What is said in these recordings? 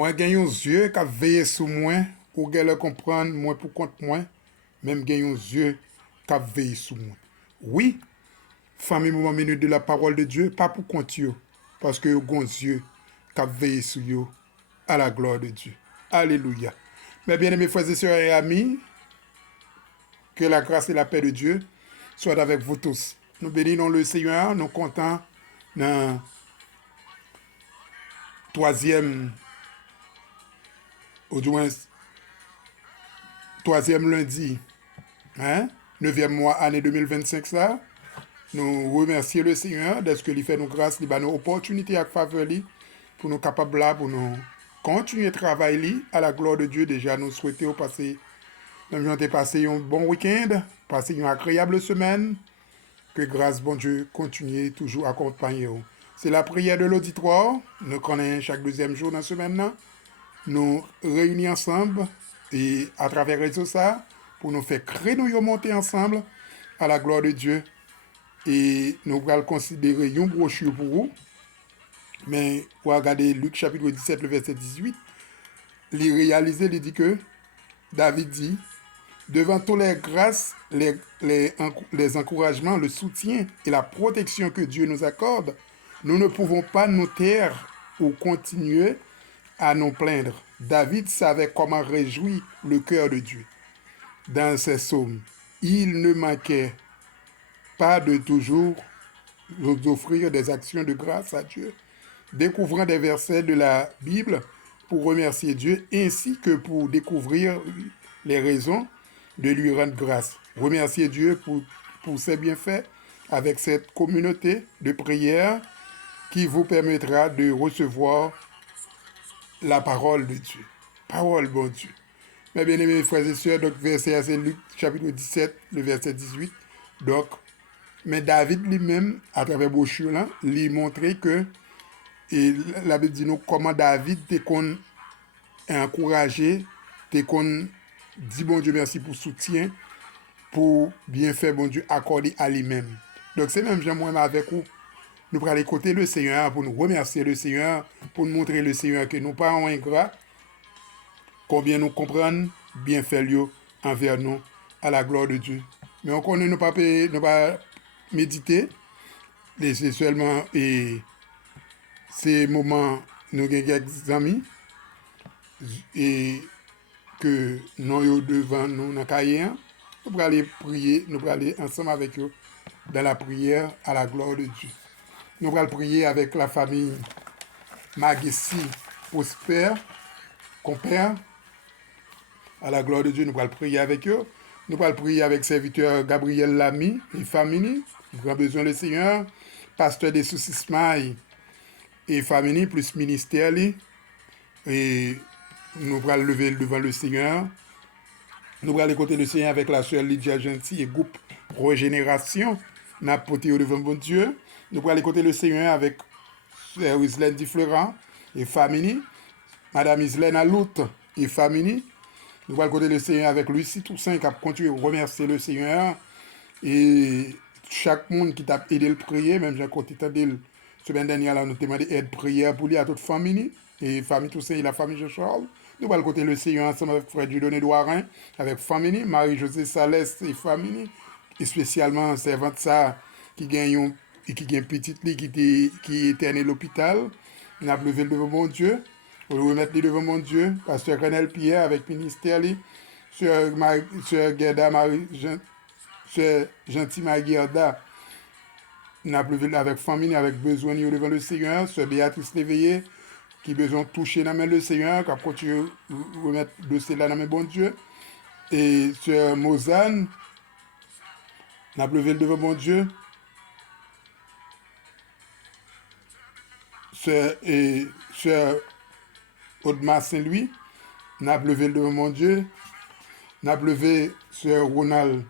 Moi, j'ai un yeux qui veillé sur moi, ou qu'elle comprendre moi pour compte moi, même j'ai un yeux qui veillé sur moi. Oui, famille moment minute de la parole de Dieu, pas pour compte yo, parce que yo gon yeux qui veillé sur yo à la gloire de Dieu. Alléluia. Mes bien-aimés frères et sœurs et amis, que la grâce et la paix de Dieu soient avec vous tous. Nous bénissons le Seigneur, nous comptons dans troisième, ou du moins troisième lundi, hein, 9e mois, année 2025, ça. Nous remercions le Seigneur de ce qu'il fait nous grâce, il a nos opportunités à faveur pour nous capables là, pour nous continuer à travailler à la gloire de Dieu. Déjà, nous souhaitons passer, même si on passé un bon week-end, passer une agréable semaine, que grâce, bon Dieu, continue toujours à accompagner. C'est la prière de l'auditoire. Nous connaissons chaque deuxième jour dans la semaine. Nous réunissons ensemble et à travers les réseaux ça pour nous faire créer nous monter ensemble à la gloire de Dieu. Et nous allons considérer une brochure pour vous. Mais vous regardez Luc chapitre 17, le verset 18. Il réalise, il dit que David dit, devant toutes les grâces, les encouragements, le soutien et la protection que Dieu nous accorde, nous ne pouvons pas nous taire ou continuer à nous plaindre. David savait comment réjouir le cœur de Dieu. Dans ses psaumes, il ne manquait pas de toujours nous offrir des actions de grâce à Dieu, découvrant des versets de la Bible pour remercier Dieu ainsi que pour découvrir les raisons de lui rendre grâce. Remercier Dieu pour ses bienfaits avec cette communauté de prière qui vous permettra de recevoir la parole de Dieu. Parole, bon Dieu. Mes bien-aimés frères et sœurs, donc verset c'est Luc chapitre 17, le verset 18. Donc, mais David lui-même, à travers brochure là, lui montrait que, et la Bible dit nous comment David t'es qu'on encouragé, t'es qu'on dit bon Dieu merci pour soutien, pour bien faire bon Dieu accorder à lui-même. Donc c'est même j'aime avec vous. Nous pour aller côté le Seigneur, pour nous remercier le Seigneur, pour nous montrer le Seigneur que nous pas ingrats, combien nous comprenons bien faire envers nous à la gloire de Dieu. Mais on connaît nous pas méditer, c'est seulement et ces moments nous avons quelques amis et que nous devant nous dans cahier, nous allons aller prier, nous allons aller ensemble avec eux dans la prière à la gloire de Dieu. Nous allons prier avec la famille Magessi Prosper, compère, à la gloire de Dieu, nous allons prier avec eux. Nous allons prier avec serviteur Gabriel Lamy et famille, nous avons besoin du Seigneur, pasteur des Soucis et famille, plus ministère, et nous allons lever devant le Seigneur. Nous allons écouter le Seigneur avec la sœur Lydia Gentil et groupe Régénération, nous allons porter devant bon Dieu. Nous allons écouter le Seigneur avec sœur Islaine Difleurant et famille, madame Islaine Alout et famille. Nous allons écouter le Seigneur avec Lucie Toussaint qui a continué à remercier le Seigneur et chaque monde qui t'a aidé à prier, même j'ai continué la semaine dernière, là, nous avons demandé aide prière pour lui à toute famille, et famille Toussaint et la famille Jean-Charles. Nous allons écouter le Seigneur ensemble avec frère Dieudonné Douarin, avec famille, Marie-Josée Salès et famille, et spécialement servante ça qui gagne et qui gagne petite qui était à l'hôpital. Nous avons levé devant mon Dieu. Pour le remettre devant mon Dieu, pasteur Renel Pierre avec ministère, sœur Gerda Marie, sœur Gentil Marie-Gerda, nous avons levé avec famille, avec besoin devant le Seigneur, sœur Béatrice Léveillé, qui a besoin de toucher dans le Seigneur, qui a continué à remettre le dossier là dans le bon Dieu, et sœur Mozane, nous avons levé devant mon Dieu, sœur Audemars Saint-Louis, n'a levé devant mon Dieu, n'a levé sœur Ronald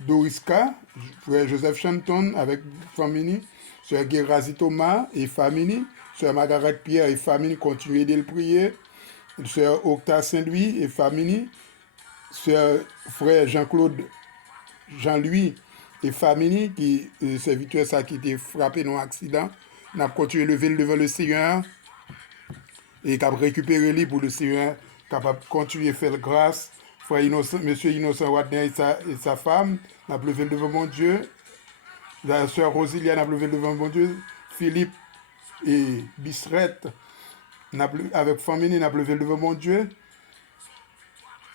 Doriska, frère Joseph Chanton avec famille, sœur Guérazi Thomas et famille, sœur Margaret Pierre et famille, continuez de le prier, sœur Octa Saint-Louis et famille, sœur frère Jean-Claude Jean-Louis et famille, qui serviteur ça qui était frappé dans un accident, n'a continué de lever devant le Seigneur. et qui a récupéré lui pour le Seigneur, capable de continuer à faire grâce. Frère Innocent, Monsieur Innocent Wadner et sa femme, n'a levé devant mon Dieu. La sœur Rosilia n'a levé devant mon Dieu. Philippe et Bisrette, avec famille, n'a levé devant mon Dieu.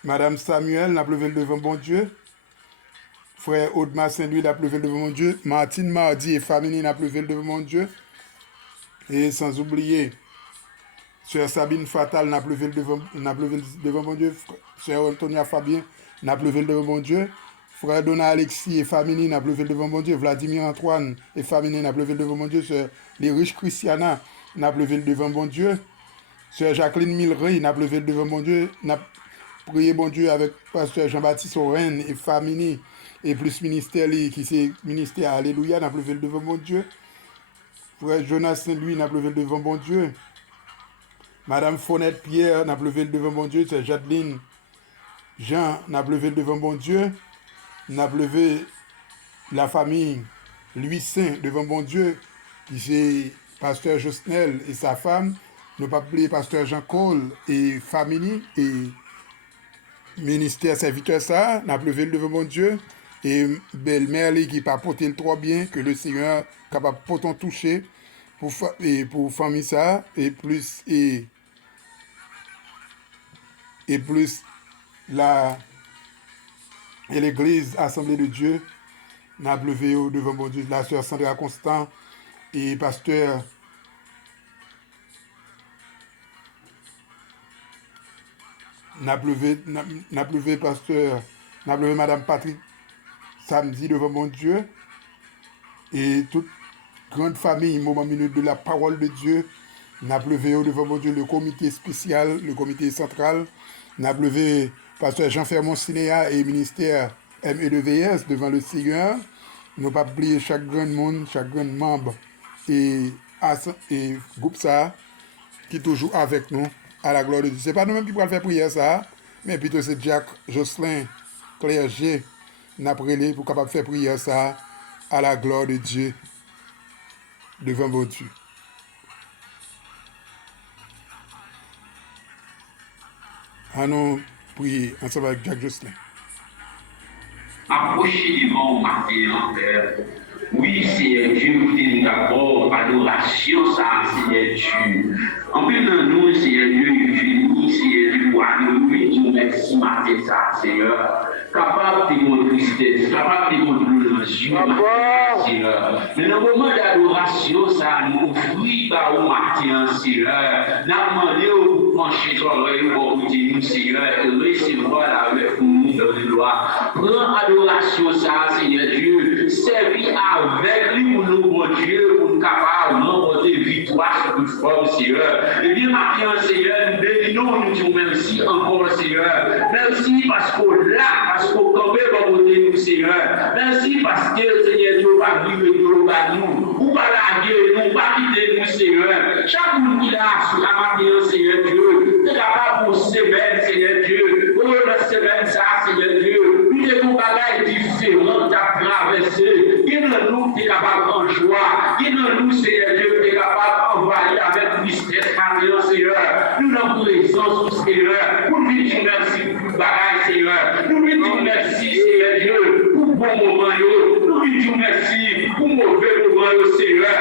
Madame Samuel n'a levé devant mon Dieu. Frère Audemars Saint-Louis n'a levé devant mon Dieu. Martine Mardi et famille n'a levé devant mon Dieu. Et sans oublier, Sœur Sabine Fatal n'a levé devant mon Dieu. Sœur Antonia Fabien n'a levé devant mon Dieu. Frère Donna Alexis et famille n'a levé devant mon Dieu. Vladimir Antoine et famille n'a levé devant mon Dieu. Sœur Les Riches Christiana n'a levé devant mon Dieu. Sœur Jacqueline Millery n'a levé devant mon Dieu. N'a prié mon Dieu avec Pasteur Jean-Baptiste Oren et famille et plus ministère qui c'est ministère Alléluia n'a levé devant mon Dieu. Frère Jonas Saint-Louis n'a levé devant mon Dieu. Madame Fonette Pierre n'a levé devant mon Dieu. C'est Jadeline Jean n'a levé devant mon Dieu. N'a levé la famille Louis Saint devant mon Dieu, qui c'est Pasteur Josnel et sa femme. Ne pas oublier Pasteur Jean Cole et famille et ministère serviteur ça, n'a levé devant mon Dieu. Et belle-mère qui pas porté le trop bien, que le Seigneur capable de pourtant toucher pour famille ça, et plus et l'église Assemblée de Dieu n'a levé devant mon Dieu, la sœur Sandra Constant et pasteur n'a levé pasteur, n'a levé Madame Patrick samedi devant mon Dieu et toute grande famille, moment minute de la parole de Dieu, n'a levé devant mon Dieu le comité spécial, le comité central, n'a levé Pasteur Jean-Fermont Cinéa et ministère MEDVS devant le Seigneur. Nous pas oublier chaque grand monde, chaque grand membre et groupe ça qui est toujours avec nous à la gloire de Dieu. Ce n'est pas nous-mêmes qui pourrons faire prière ça, mais plutôt c'est Jacques Jocelyn Clergé n'a prié pour capable faire prière ça à la gloire de Dieu devant vos dieux. Allons prier ensemble avec Jacques Jocelyn. Approchez devant Matin en terre. Oui, Seigneur Dieu, vous êtes d'abord adoration, ça, Seigneur Dieu. En plus de nous, Seigneur Dieu, unis, Seigneur Dieu, pour adorer, Dieu, merci, Matin, ça, Seigneur. Capable de mon tristesse, capable de mon douleur, Seigneur. Mais dans le moment d'adoration, ça nous offrit par au matin, Seigneur. Nous demandé au pencher sur l'œil pour vous dire, Seigneur, et recevoir avec nous dans le gloire. Prends adoration, ça, Seigneur Dieu. Servis avec lui pour nous, mon Dieu, pour nous capables de remporter victoire sur toute forme, Seigneur. Et bien, maintenant, Seigneur, nous bénissons, nous disons merci encore, Seigneur. Merci parce qu'on l'a, parce qu'on campait pour côté nous, Seigneur. Merci parce que, Seigneur Dieu, va vivre de nous, ou pas la guerre, nous, pas quitter nous, Seigneur. Chaque monde qui a sur la matin, Seigneur Dieu, est capable pour semaine, Seigneur Dieu. Pour la semaine, ça, Seigneur Dieu. Nous avons des bagages différents à traverser. Il nous est capable en joie. Il nous, Seigneur Dieu, est capable d'envoyer avec tristesse, matin, Seigneur. Nous avons présence, Seigneur. Nous lui disons merci pour le bagage, Seigneur. Nous lui disons merci, Seigneur Dieu, pour bon moment. Nous lui disons merci pour mauvais moment, Seigneur.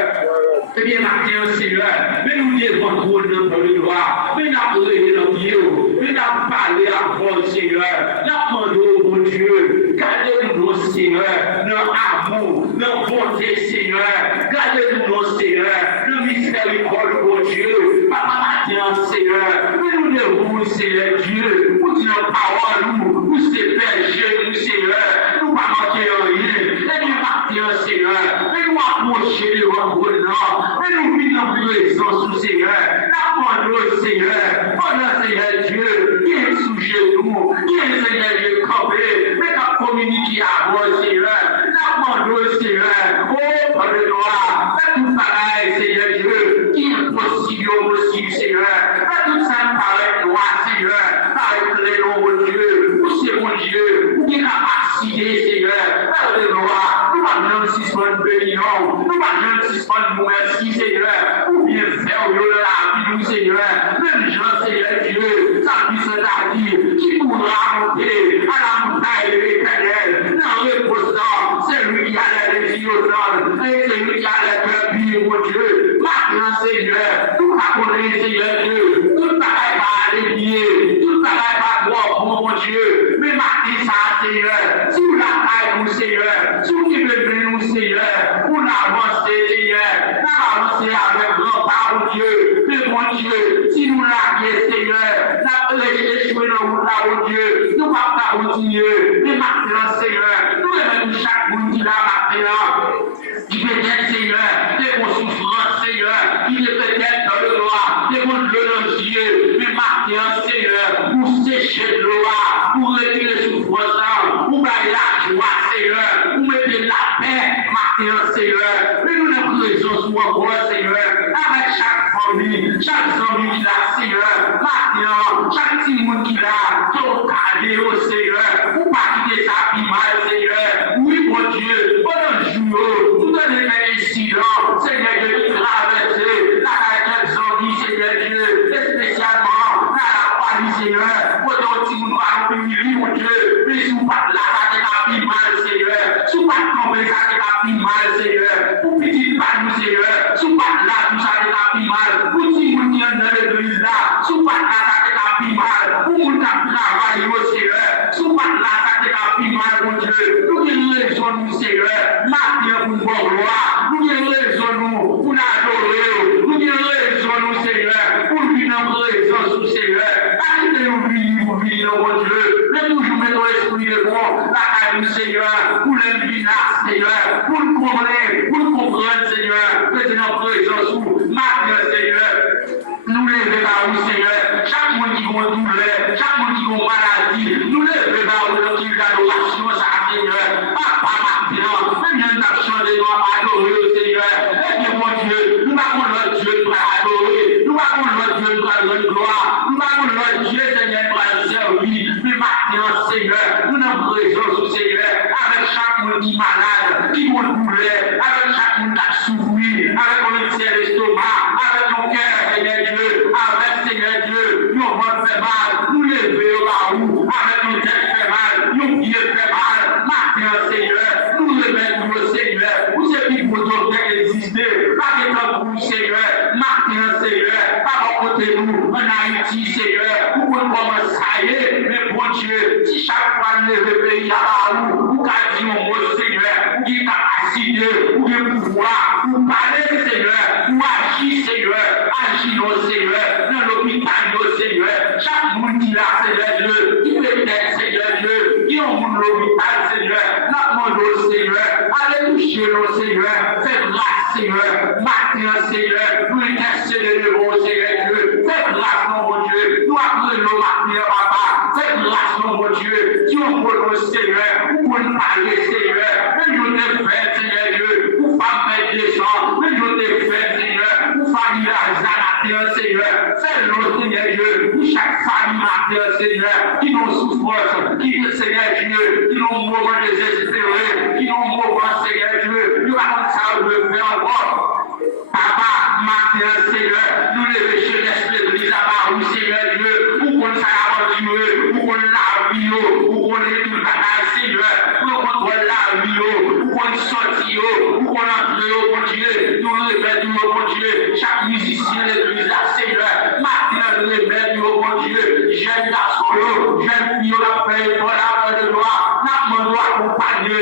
Eh bien, matin, Seigneur, mais nous devons trouver notre gloire. Mais nous avons réuni nos pieds. Mais nous avons parlé à vous, Seigneur. Nous avons demandé au bon Dieu. Gardez-nous, Seigneur, notre amour, notre bonté, Seigneur. Gardez-nous, Seigneur, le miséricorde, bon Dieu. Papa, matin, Seigneur, mais nous devons, Seigneur Dieu, pour dire la parole, nous c'est berger, nous, Seigneur. Nous ne pas manquer rien. Et nous matin, Seigneur, mais nous approcher de votre nom. Mais nous vivons en présence, Seigneur. Nous Seigneur, pendant Seigneur Dieu, qui est sous genoux, qui est Seigneur Dieu campé, mais qui communique à vous, Seigneur. Nous Seigneur, oh, pardonne-moi, fais tout pareil, Seigneur Dieu, qui est possible, Seigneur. Fais tout ça pareil, toi, Seigneur, pareil, les noms, mon Dieu, où c'est mon Dieu, qui est capacité, Seigneur. Pardonne-moi, nous parlons de suspendre bénissons, nous parlons de suspendre nous merci, Seigneur, ou bien faire la vie, Seigneur. voudra monter à la montagne de l'Éternel. Non, reposant, c'est lui qui a les innocents, et c'est lui qui a les cœurs purs, mon Dieu. Maintenant, Seigneur, tout à connaître, Seigneur Dieu, tout à pas dévier, tout à pas droit, mon Dieu. Mais maintenant, ça, Seigneur, si vous la nous, Seigneur, si vous qui venez nous, Seigneur, pour avancer, Seigneur, avancer avec grand pas, mon Dieu. Mais mon Dieu, si nous l'arrêtons, Seigneur, nous échoué dans la route, mon Dieu, nous ne pouvons pas continuer. Mais maintenant, Seigneur, nous aimons chaque monde qui l'a maintenant. Qui peut-être, Seigneur, des bons souffrances, Seigneur, qui est peut-être dans le noir, des bons bleus dans les yeux, mais maintenant, Seigneur, pour sécher le noir, pour retirer souffrance, pour gagner la joie, Seigneur, pour mettre la paix, maintenant, Seigneur. Mais nous n'avons raison sur encore, Seigneur, avec chaque famille qui l'a, Seigneur, maintenant, chaque petit monde qui l'a, ton cadeau, au Seigneur, pour pas quitter sa vie mal, Seigneur. Oui, mon Dieu, pendant le jour, tout un incident, Seigneur Dieu, qui traversait la carrière zombie, Seigneur Dieu, et spécialement dans la Paris, Seigneur, pendant que nous allons humilier, mon Dieu, mais si vous pas là, ça t'est pas mal, Seigneur, si vous pas tomber, ça t'est pas mal, Seigneur, pour petit pas nous, Seigneur, si vous pas là, tout ça t'est pas mal, pour si vous qui dans l'église là, si vous pas là, ça t'est pas mal, pour vous qui travaillez, Seigneur, si vous pas là, ça t'est pas mal, mon Dieu, nous qui raison nous, Seigneur, maintenant pour nous gloire, nous qui raison nous, pour nous adorer, nous qui raison nous, Seigneur, pour nous dans présence, Seigneur, achetez-nous vivre, mon Dieu, mais toujours mettre l'esprit de bon, la caille, Seigneur, pour l'envie, Seigneur, pour nous comprendre, Seigneur, que c'est notre présence, maintenant, Seigneur, nous lever par vous, Seigneur, chaque monde qui a douleur, chaque monde qui a maladie, nous lever par vous, qui a l'adoration, ça, Seigneur, pas maintenant, même si nous avons changé, nous avons adoré, Seigneur, et bien, mon Dieu, nous avons notre Dieu pour adorer, nous avons notre Dieu pour rendre gloire, nous avons notre Dieu, Seigneur, pour servir, mais maintenant, Seigneur, nous avons présence, Seigneur, avec chaque monde qui est malade, qui a douleur, avec chaque monde qui a souffert, avec mon ulcère d'estomac, avec ton cœur, Seigneur Dieu, avec Seigneur Dieu, nous ventre fait mal, nous lever par où, avec nos têtes fait mal, nos pieds fait mal, maintenant, Seigneur, nous remettons, Seigneur, où c'est qui pour d'autres exister, pas de pour Seigneur, maintenant, Seigneur, pas à côté de nous, en Haïti, Seigneur, pour qu'on commence à y aller, mais bon Dieu, si chaque fois nous levons pays à la roue, ou qu'à dire au mot, Seigneur, ou qui capacité, ou qui pouvoir, ou parler, Seigneur, ou agir, Seigneur, agir, Seigneur, dans l'hôpital, Seigneur, chaque monde qui l'a, Seigneur Dieu, qui peut être, Seigneur Dieu, qui est au monde l'hôpital, Seigneur, notre monde, Seigneur, allez toucher, Seigneur, faites grâce, Seigneur, maintenant, Seigneur, nous intercédons, Seigneur Dieu, faites grâce, mon Dieu, nous appelons maintenant, papa, faites grâce, mon Dieu, qui ont pour nous, Seigneur, pour nous parler, Seigneur, mais nous te fait, Seigneur Dieu, pour faire des gens, mais nous te fait, Seigneur, pour famille matin, Seigneur, fais-le, Seigneur Dieu, pour chaque famille matin, Seigneur, qui nous souffrance, qui, Seigneur Dieu, qui nous moment désespérés, qui nous moment, Seigneur Dieu, nous avons ça le faire encore. Papa, matin, Seigneur, nous les péchés l'esprit à part, Seigneur Dieu, pour qu'on s'arrange, pour qu'on la vie, pour qu'on ait tout le bagage, Seigneur, pour qu'on la vie, pour qu'on sorte, pour qu'on entre, mon Dieu, nous les mettons, mon Dieu, chaque musicien de l'église, Seigneur, maintenant nous les mettons, mon Dieu, jeune garçon, jeune fille, la paix, pour la de gloire, n'a pas accompagner,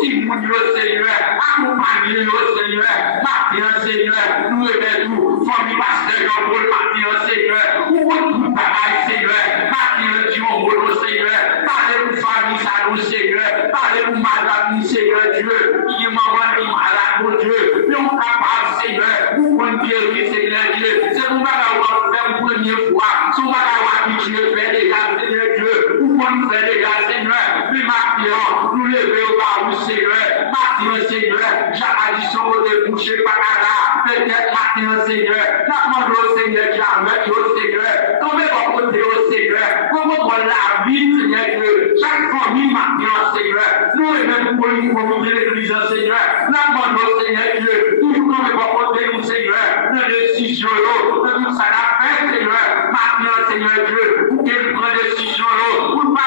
si vous le Seigneur, accompagner, Seigneur, maintenant, Seigneur, nous les mettons, famille pasteur, Jean-Paul, maintenant, Seigneur, où on tout travail, Seigneur, maintenant, Dieu, mon Seigneur, parlez-vous famille, ça nous, Seigneur, parlez-vous madame, Seigneur Dieu, qui est maman, qui est malade, mon Dieu, mais on capable, Seigneur, vous pouvez guérir, Seigneur Dieu, c'est pour m'avoir fait une première fois, si on m'avoir habitué, faire des gars, Seigneur Dieu, vous pouvez faire des gars, Seigneur, mais maintenant, nous levons au bas, Seigneur, maintenant, Seigneur, j'ai dit sur le boucher, par là, peut-être maintenant, Seigneur, la demande au Seigneur, qui a avec au Seigneur, tombez au côté au Seigneur, pour votre la vie, Seigneur Dieu, chaque famille maintenant, Seigneur, nous levons pour une communauté de l'église, Seigneur, la demande au Seigneur Dieu, toujours comme votre côté, Seigneur, dans les décisions, de tout ça, la paix, Seigneur, maintenant, Seigneur Dieu, pour qu'elle prenne des décisions, pour pas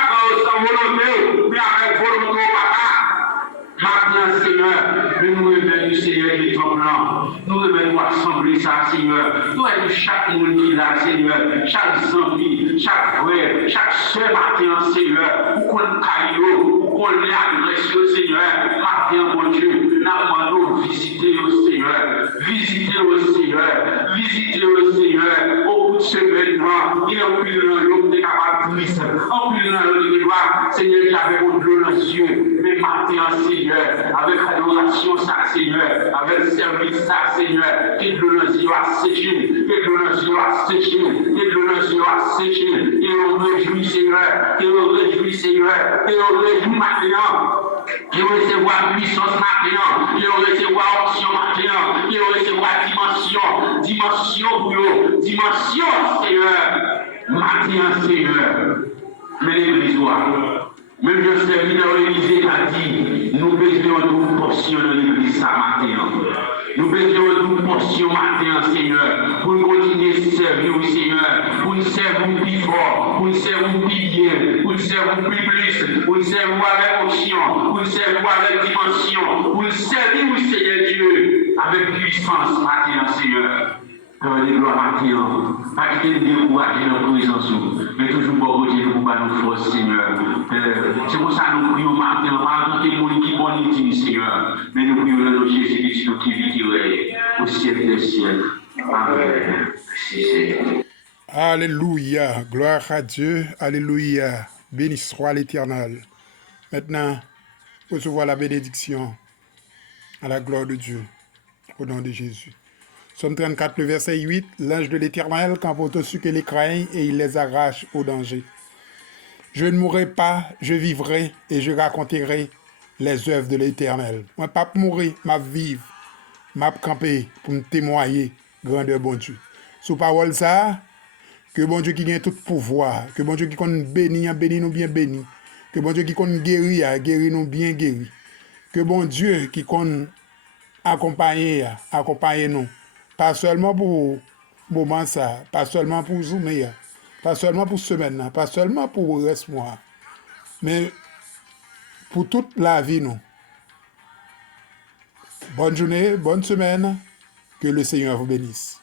Seigneur, mais nous remettons, Seigneur, les templants. Nous remettons assembler ça, Seigneur. Nous aidons chaque monde qui est là, Seigneur. Chaque ami, chaque frère, chaque soeur, matin, Seigneur. Ou qu'on caillou, ou qu'on l'agresse, Seigneur. Matin, mon Dieu, nous demandons visiter au Seigneur. Visiter au Seigneur. Visiter au Seigneur. Au bout de ce maintenant, il est en plus de l'homme de capatrice. En plus de l'homme Seigneur, qui avait mon bleu dans les yeux. Mais matin, Seigneur, avec adoration, ça, Seigneur, avec service, ça, Seigneur, qui de l'eau à sécher, qui de l'eau à sécher, qui de l'eau à sécher, et on réjouit, Seigneur, et on réjouit, Seigneur, et on réjouit maintenant. Et on recevoir puissance maintenant, et on recevoir option maintenant, et on recevoir dimension pour eux, dimension, Seigneur, maintenant, Seigneur, mais l'église, même le serviteur de l'Élysée a dit, nous besoin de portion de l'église ça matin. Nous besoin de portion matin, Seigneur, pour nous continuer à servir au Seigneur, pour nous servir plus fort, pour nous servir plus bien, pour nous servir plus, pour nous servir avec option, pour nous servir avec dimension, pour nous servir au Seigneur Dieu, avec puissance matin, Seigneur. De gloire matin, pas quitter le décourager dans la présence, mais toujours pour côté nous pour nous force, Seigneur. C'est pour ça que nous prions matin, pas tant que monde qui bon dit, Seigneur, mais nous prions le nom de Jésus-Christ qui vit au ciel des ciels. Amen. Merci, Seigneur. Alléluia, gloire à Dieu, alléluia, béni soit l'Éternel. Maintenant, recevoir la bénédiction à la gloire de Dieu, au nom de Jésus. Somme 34, le verset 8, l'ange de l'Éternel qu'envoie au-dessus que les craignent et il les arrache au danger. Je ne mourrai pas, je vivrai et je raconterai les œuvres de l'Éternel. Moi, pas mourir, ma vivre, m'a camper pour me témoigner grandeur bon Dieu. Sous parole ça, que bon Dieu qui gagne tout pouvoir, que bon Dieu qui compte béni, béni nous bien béni, que bon Dieu qui compte guéri, guéri nous bien guéri, que bon Dieu qui compte accompagner nous. Pas seulement pour moment ça, pas seulement pour journée, pas seulement pour semaine, pas seulement pour le reste mois, mais pour toute la vie nous. Bonne journée, bonne semaine, que le Seigneur vous bénisse.